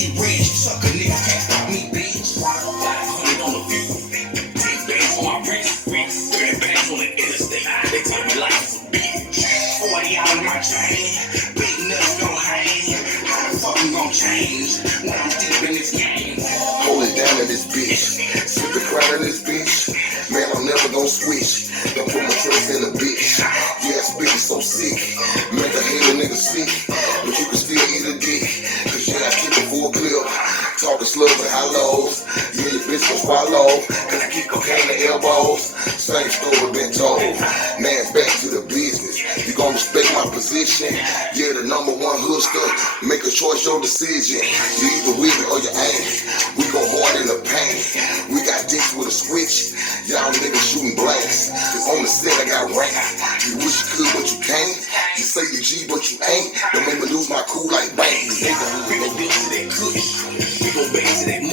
get rich, suck a nigga, can't stop me, bitch. 500 on the few, 10 bands on my wrist, 30 bands on the interstate. They tell me life is a bitch. 40 out of my chain, big nuts gon' hang. How the fuck I'm gon' change when I'm deep in this game? Hold it down in this bitch, sip the crown in this bitch. Man, I'm never gon' switch. Don't put my trust in a bitch. Yeah, spit is so sick. Make a hater nigga sick. But you can still eat a dick. Cause yeah, I keep it for a clip. Talking slugs and high lows. Yeah, your bitch gon' swallow. Cause I keep cocaine in elbows. Same story been told. Man's back to the business. You gon' respect my position. Yeah, the #1 hooster. Make a choice, your decision. You either with it or you ain't. We go hard in the paint. We got dicks with a switch. Y'all niggas shooting blanks. On the set I got rank. You wish you could but you can't. You say you G but you ain't. Don't make me lose my cool like banks. We gon' deal to that kush. We gon' bang to that